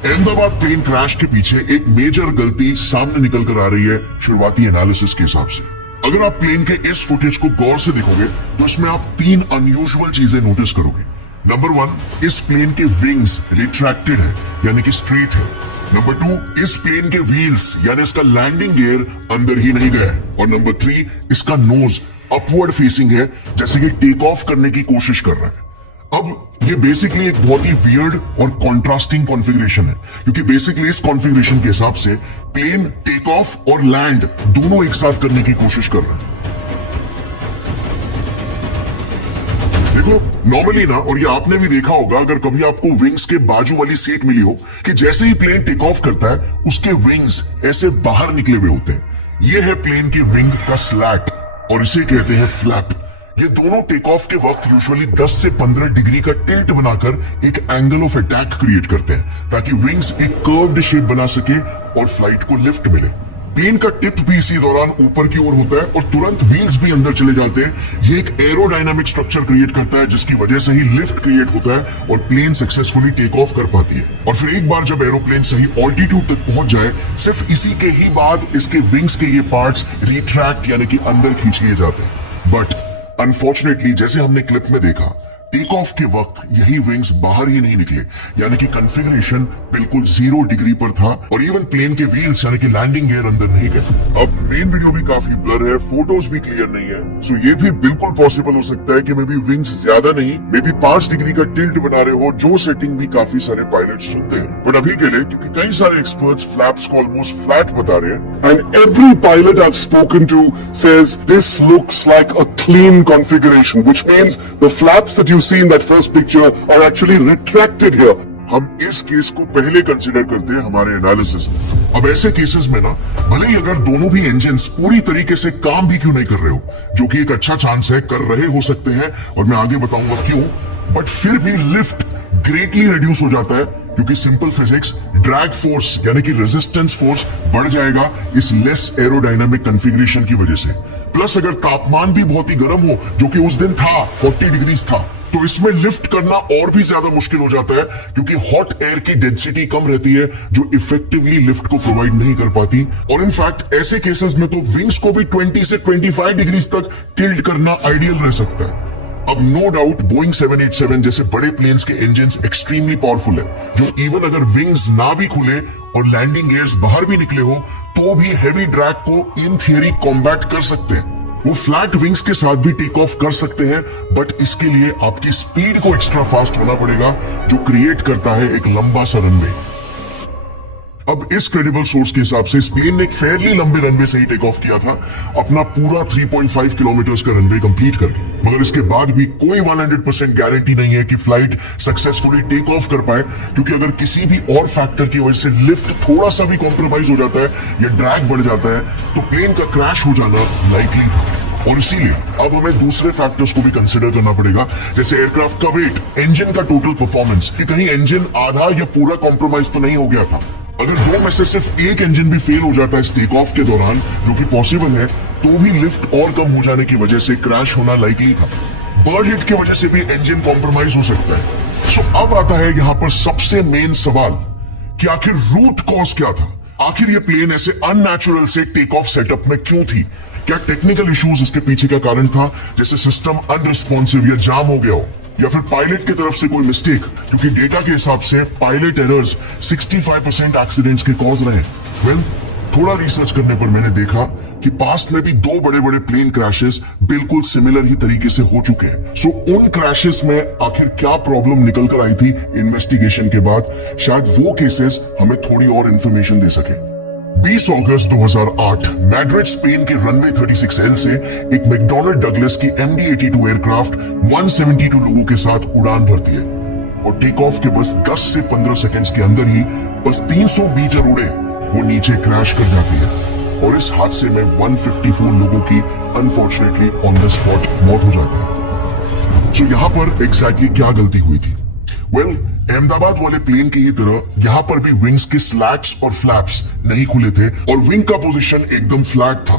Ahmedabad plane crash के पीछे एक मेजर गलती सामने निकल कर आ रही है शुरुआती एनालिसिस के हिसाब से। अगर आप प्लेन के इस फुटेज को गौर से देखोगे तो इसमें आप तीन अनयूजुअल चीजें नोटिस करोगे। नंबर वन, इस प्लेन के विंग्स रिट्रैक्टेड है, यानी कि स्ट्रेट है। नंबर टू, इस प्लेन के व्हील्स यानी इसका लैंडिंग गियर अंदर ही नहीं गया है। और नंबर थ्री, इसका नोज अपवर्ड फेसिंग है, जैसे कि टेक ऑफ करने की कोशिश कर रहा है। अब ये बेसिकली एक बहुत ही वियर्ड और कॉन्ट्रास्टिंग कॉन्फ़िगरेशन है, क्योंकि बेसिकली इस कॉन्फ़िगरेशन के हिसाब से प्लेन टेक ऑफ और लैंड दोनों एक साथ करने की कोशिश कर रहा है। देखो, नॉर्मली ना, और ये आपने भी देखा होगा, अगर कभी आपको विंग्स के बाजू वाली सीट मिली हो कि जैसे ही प्लेन टेक ऑफ करता है उसके विंग्स ऐसे बाहर निकले हुए होते हैं। ये है प्लेन की विंग का स्लैट और इसे कहते हैं फ्लैप। ये दोनों टेक ऑफ के वक्त यूजुअली 10 से 15 डिग्री का टिल्ट बनाकर एक एंगल ऑफ अटैक क्रिएट करते हैं, ताकि विंग्स एक कर्व्ड शेप बना सके और फ्लाइट को लिफ्ट मिले। प्लेन का टिप भी इसी दौरान ऊपर की ओर होता है और तुरंत व्हील्स भी अंदर चले जाते हैं। ये एक एरोडायनामिक स्ट्रक्चर क्रिएट करता है, जिसकी वजह से ही लिफ्ट क्रिएट होता है और प्लेन सक्सेसफुली टेक ऑफ कर पाती है। और फिर एक बार जब एरोप्लेन सही ऑल्टीट्यूड तक पहुंच जाए, सिर्फ इसी के ही बाद इसके विंग्स के ये पार्ट्स रिट्रैक्ट यानी कि अंदर खींच लिए जाते हैं। बट अनफॉर्चुनेटली, जैसे हमने क्लिप में देखा, टेक ऑफ के वक्त यही विंग्स बाहर ही नहीं निकले, यानी कि कॉन्फ़िगरेशन बिल्कुल 0 डिग्री पर था और इवन प्लेन के व्हील्स यानी कि लैंडिंग गियर अंदर नहीं गए। अब मेन वीडियो भी काफी ब्लर है, फोटोज भी क्लियर नहीं है, सो ये भी बिल्कुल पॉसिबल हो सकता है कि मे बी विंग्स ज्यादा नहीं, मे बी 5 डिग्री का टिल्ट बना रहे हो, जो सेटिंग भी काफी सारे पायलट सुनते हैं। बट अभी के लिए, क्योंकि कई सारे एक्सपर्ट्स फ्लैप्स को ऑलमोस्ट फ्लैट बता रहे हैं, And every pilot I've spoken to says this looks like a clean configuration, which means the flaps that you see in that first picture are actually retracted here. हम इस case को पहले consider करते हैं हमारे एनालिसिस में। अब ऐसे केसेस में ना, भले ही अगर दोनों भी इंजन्स पूरी तरीके से काम भी क्यों नहीं कर रहे हो, जो कि एक अच्छा चांस है, कर रहे हो सकते हैं और मैं आगे बताऊंगा क्यों, बट फिर भी लिफ्ट ग्रेटली रिड्यूस हो जाता है, क्योंकि सिंपल फिजिक्स, ड्रैग फोर्स यानी कि रेजिस्टेंस फोर्स बढ़ जाएगा इस लेस एरोडायनामिक कॉन्फ़िगरेशन की वजह से। प्लस अगर तापमान भी बहुत ही गर्म हो, जो कि उस दिन था, 40 डिग्रीज था, तो इसमें लिफ्ट करना और भी ज्यादा मुश्किल हो जाता है, क्योंकि हॉट एयर की डेंसिटी कम रहती है, जो इफेक्टिवली लिफ्ट को प्रोवाइड नहीं कर पाती। और इनफैक्ट ऐसे केसेस में तो विंग्स को भी 20 से 25 डिग्रीज तक टिल्ट करना आइडियल रह सकता है। अब नो डाउट बोइंग 787 जैसे बड़े प्लेन्स के इंजन्स एक्सट्रीमली पावरफुल है, जो इवन अगर विंग्स ना भी खुले और लैंडिंग गियर्स बाहर भी निकले हो, तो भी हेवी ड्रैग को इन थियरी कॉम्बैट कर सकते हैं। वो फ्लैट विंग्स के साथ भी टेक ऑफ कर सकते हैं, बट इसके लिए आपकी स्पीड को एक्स्ट्रा फास्ट होना पड़ेगा, जो क्रिएट करता है एक लंबा सा रनवे। अब इस क्रेडिबल सोर्स के हिसाब से इस प्लेन ने एक फेयरली लंबे रनवे से ही टेक ऑफ किया था, अपना पूरा 3.5 किलोमीटर का रनवे कंप्लीट करके। मगर इसके बाद भी कोई 100% गारंटी नहीं है कि फ्लाइट सक्सेसफुली टेक ऑफ कर पाए, क्योंकि अगर किसी भी और फैक्टर की वजह से लिफ्ट थोड़ा सा भी कॉम्प्रोमाइज हो जाता है या ड्रैग बढ़ जाता है, तो प्लेन का क्रैश हो जाना लाइकली था। और इसीलिए अब हमें दूसरे फैक्टर्स को भी कंसिडर करना पड़ेगा, जैसे एयरक्राफ्ट का वेट, इंजन का टोटल परफॉर्मेंस, कि कहीं इंजन आधा या पूरा कॉम्प्रोमाइज तो नहीं हो गया था। अगर दो में से सिर्फ एक इंजन भी फेल हो जाता है इस टेक ऑफ के दौरान, जो कि पॉसिबल है, तो भी लिफ्ट और कम हो जाने की वजह से क्रैश होना लाइकली था। बर्ड हिट की वजह से भी इंजन कॉम्प्रोमाइज हो सकता है। सो अब आता है यहाँ पर सबसे मेन सवाल कि आखिर रूट कॉज क्या था? आखिर ये प्लेन ऐसे अननेचुरल से टेक ऑफ सेटअप में क्यों थी? क्या टेक्निकल इश्यूज इसके पीछे का कारण था, जैसे सिस्टम अनरिस्पॉन्सिव या जाम हो गया हो, या फिर पायलट की तरफ से कोई मिस्टेक? क्योंकि डेटा के हिसाब से पायलट एरर्स 65% एक्सीडेंट्स के कॉज रहे। वेल, थोड़ा रिसर्च करने पर मैंने देखा कि पास्ट में भी 2 बड़े बड़े प्लेन क्रैशेस बिल्कुल सिमिलर ही तरीके से हो चुके हैं। सो उन क्रैशेस में आखिर क्या प्रॉब्लम निकल कर आई थी इन्वेस्टिगेशन के बाद, शायद वो केसेस हमें थोड़ी और इंफॉर्मेशन दे सके। 20 अगस्त 2008 मैड्रिड स्पेन के रनवे 36L से एक मैकडॉनल्ड डगलस की MD-82 एयरक्राफ्ट 172 लोगों के साथ उड़ान भरती है और टेक ऑफ के बस 10 से 15 सेकंड्स के अंदर ही बस 300 मीटर उड़े वो नीचे क्रैश कर जाती है और इस हादसे में 154 लोगों की अनफॉर्चुनेटली ऑन द स्पॉट मौत हो जाती है। सो यहाँ पर एग्जैक्टली क्या गलती हुई थी? वेल, अहमदाबाद वाले प्लेन की ही तरह यहाँ पर भी विंग्स के स्लैट्स और फ्लैप्स नहीं खुले थे और विंग का पोजीशन एकदम फ्लैट था।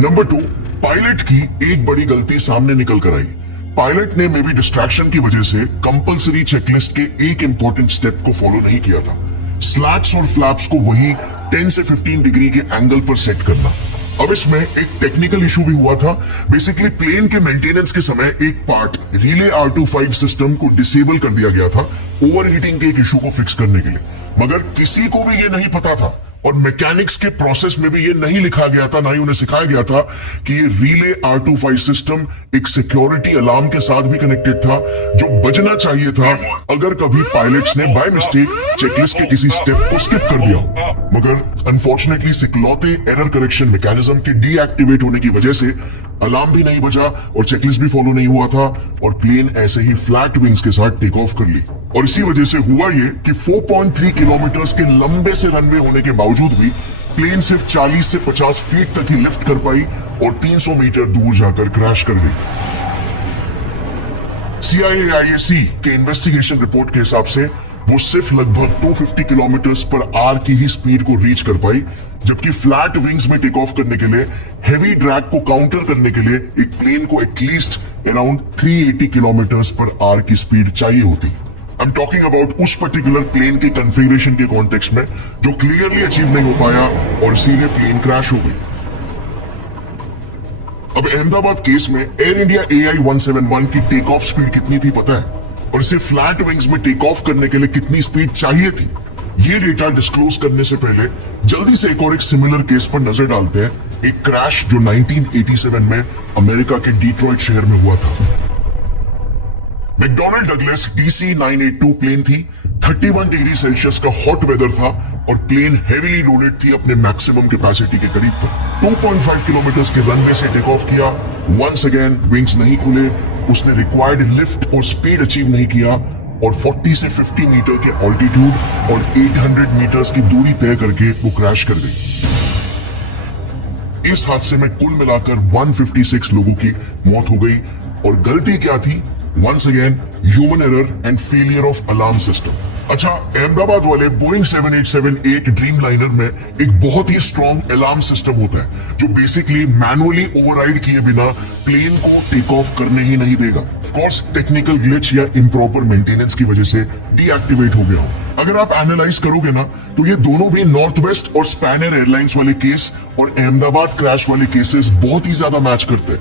नंबर 2, पायलट की एक बड़ी गलती सामने निकल कर आई। पायलट ने मे बी डिस्ट्रैक्शन की वजह से कंपलसरी चेकलिस्ट के एक इंपॉर्टेंट स्टेप को फॉलो नहीं किया था। स्लैट्स और फ्लैप्स को वही 10 से 15 डिग्री के एंगल पर सेट करना। अब इसमें एक टेक्निकल इशू भी हुआ था। बेसिकली प्लेन के मेंटेनेंस के समय एक पार्ट रिले R25 सिस्टम को डिसेबल कर दिया गया था ओवरहीटिंग के एक इशू को फिक्स करने के लिए, मगर किसी को भी ये नहीं पता था और मैकेनिक्स के प्रोसेस में भी ये नहीं लिखा गया था, ना ही उन्हें सिखाया गया था कि ये रिले R25 सिस्टम एक सिक्योरिटी अलार्म के साथ भी कनेक्टेड था जो बजना चाहिए था अगर कभी पायलट्स ने बाय मिस्टेक चेकलिस्ट के किसी स्टेप को स्किप कर दिया हो। मगर अनफॉर्चुनेटली सिकलौते एरर करेक्शन मैकेनिज्म के डीएक्टिवेट होने की वजह से अलार्म भी नहीं बजा और चेकलिस्ट भी फॉलो नहीं हुआ था और प्लेन ऐसे ही फ्लैट विंग्स के साथ टेक ऑफ कर ली। और इसी वजह से हुआ ये कि 4.3 किलोमीटर के लंबे से रनवे होने के बावजूद भी प्लेन सिर्फ 40 से 50 फीट तक ही लिफ्ट कर पाई और 300 मीटर दूर जाकर क्रैश कर गई। CIA-IAC के इन्वेस्टिगेशन रिपोर्ट के हिसाब से वो सिर्फ लगभग 250 किलोमीटर पर आवर की ही स्पीड को रीच कर पाई, जबकि फ्लैट विंग्स में टेक ऑफ करने के लिए हेवी ड्रैग को काउंटर करने के लिए एक प्लेन को at least around 380 kilometre per hour की स्पीड चाहिए होती। आई एम टॉकिंग अबाउट उस पर्टिकुलर प्लेन के कॉन्फ़िगरेशन के कॉन्टेक्स्ट में जो क्लियरली अचीव नहीं हो पाया और इसीलिए प्लेन क्रैश हो गई। अब अहमदाबाद केस में एयर इंडिया AI-171 की टेक ऑफ स्पीड कितनी थी पता है, और इसे फ्लैट विंग्स में टेक ऑफ करने के लिए कितनी स्पीड चाहिए थी? ये डेटा डिस्क्लोज करने से पहले जल्दी से एक और एक सिमिलर केस पर नजर डालते हैं, एक क्रैश जो 1987 में अमेरिका के डिट्रॉइट शहर में हुआ था। मैकडॉनल्ड डगलस DC-982 प्लेन थी। 31 डिग्री सेल्सियस का हॉट वेदर था और प्लेन हेवीली लोडेड थी अपने मैक्सिमम कैपेसिटी के करीब तक। 2.5 किलोमीटर के रनवे से टेक ऑफ किया। वंस अगेन विंग्स नहीं खुले, उसने रिक्वायर्ड लिफ्ट और स्पीड अचीव नहीं किया और 40 से 50 मीटर के ऑल्टीट्यूड और 800 मीटर्स की दूरी तय करके वो क्रैश कर गई। इस हादसे में कुल मिलाकर 156 लोगों की मौत हो गई और गलती क्या थी? Once again, human error and failure of alarm system. अच्छा, अहमदाबाद वाले बोइंग 787-8 ड्रीमलाइनर में एक बहुत ही स्ट्रॉन्ग अलार्म सिस्टम होता है जो बेसिकली मैनुअली ओवरराइड किए बिना प्लेन को टेक ऑफ करने ही नहीं देगा। ऑफ कोर्स टेक्निकल ग्लिच या इम्प्रॉपर मेंटेनेंस की वजह से डीएक्टिवेट हो गया हो। अगर आप एनालाइज करोगे ना तो ये दोनों भी नॉर्थ वेस्ट और स्पैनर एयरलाइंस वाले केस और अहमदाबाद क्रैश वाले केसेस बहुत ही ज्यादा मैच करते हैं।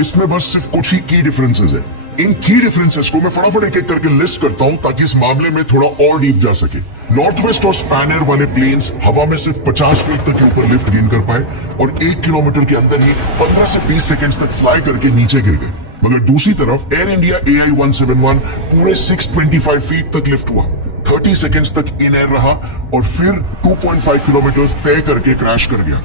इसमें बस सिर्फ कुछ ही की डिफरेंसेस है। इन की डिफरेंसेस को मैं फटाफट एक एक करके लिस्ट करता हूं ताकि इस मामले में थोड़ा और डीप जा सके। नॉर्थ वेस्ट और स्पैनर वाले प्लेन्स हवा में सिर्फ 50 फीट तक के ऊपर लिफ्ट गेन कर पाए और 1 किलोमीटर के अंदर ही 15 से 20 सेकंड्स तक फ्लाई करके नीचे गिर गए। मगर दूसरी तरफ एयर इंडिया AI-171 पूरे 625 फीट तक लिफ्ट हुआ, 30 सेकंड्स तक इन एयर रहा और फिर 2.5 किलोमीटर तय करके क्रैश कर गया।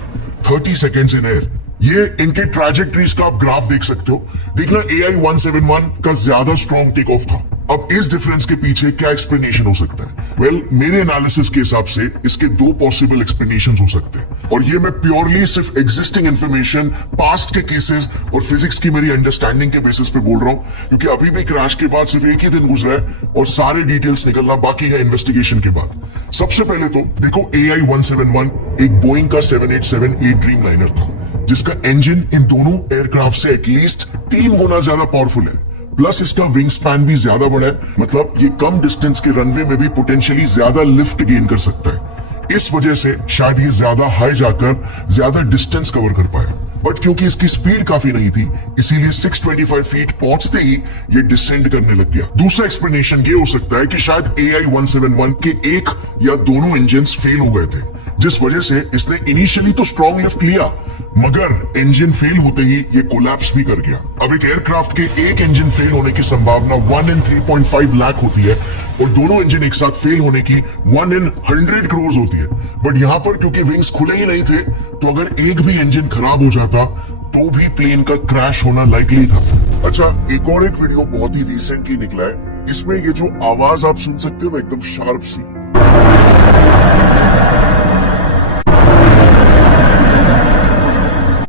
30 सेकंड्स इन एयर। ये इनके ट्रैजेक्टरीज का आप ग्राफ देख सकते हो। देखना AI-171 का ज्यादा स्ट्रॉन्ग टेक ऑफ था। अब इस डिफरेंस के पीछे क्या एक्सप्लेनेशन हो सकता है? वेल, मेरे एनालिसिस के हिसाब से इसके 2 पॉसिबल एक्सप्लेनेशन हो सकते हैं और ये मैं प्योरली सिर्फ एग्जिस्टिंग इन्फॉर्मेशन, पास्ट के केसेस और फिजिक्स की मेरी अंडरस्टैंडिंग के बेसिस पे बोल रहा हूँ, क्योंकि अभी भी क्रैश के बाद सिर्फ एक ही दिन गुजरा है और सारे डिटेल्स निकलना बाकी है इन्वेस्टिगेशन के बाद। सबसे पहले तो देखो, AI-171 एक बोइंग का 787-8 ड्रीमलाइनर था जिसका इंजन इन दोनों एयरक्राफ्ट से एटलीस्ट 3 गुना ज्यादा पावरफुल है, प्लस इसका विंग स्पैन भी ज्यादा बड़ा है, मतलब ये कम डिस्टेंस के रनवे में भी पोटेंशियली ज्यादा लिफ्ट गेन कर सकता है। इस वजह से शायद ये ज्यादा हाई जाकर ज्यादा डिस्टेंस कवर कर पाए, बट क्योंकि इसकी स्पीड काफी नहीं थी इसीलिए 625 फीट पहुंचते ही ये डिसेंड करने लग गया। दूसरा एक्सप्लेनेशन ये हो सकता है कि शायद AI-171 के एक या दोनों इंजन फेल हो गए थे, जिस वजह से इसने इनिशियली तो स्ट्रॉन्ग लिफ्ट लिया मगर इंजन फेल होते ही ये कोलैप्स भी कर गया। अब एक एयरक्राफ्ट के एक इंजन फेल होने की संभावना 1 in 3.5 लाख होती है और दोनों इंजन एक साथ फेल होने की 1 in 100 करोड़ होती है। बट यहाँ पर क्योंकि विंग्स खुले ही नहीं थे तो अगर एक भी इंजन खराब हो जाता तो भी प्लेन का क्रैश होना लाइकली था। अच्छा, एक वीडियो बहुत ही रिसेंटली निकला है, इसमें ये जो आवाज आप सुन सकते हो एकदम शार्प सी,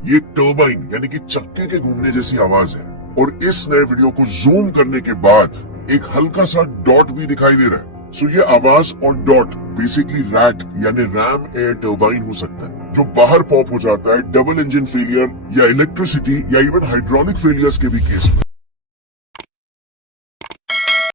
ये टर्बाइन यानी कि चक्के के घूमने जैसी आवाज है और इस नए वीडियो को जूम करने के बाद एक हल्का सा डॉट भी दिखाई दे रहा है। सो ये आवाज और डॉट बेसिकली रैट यानी रैम एयर टर्बाइन हो सकता है जो बाहर पॉप हो जाता है डबल इंजन फेलियर या इलेक्ट्रिसिटी या इवन हाइड्रोलिक फेलियर्स के भी केस में।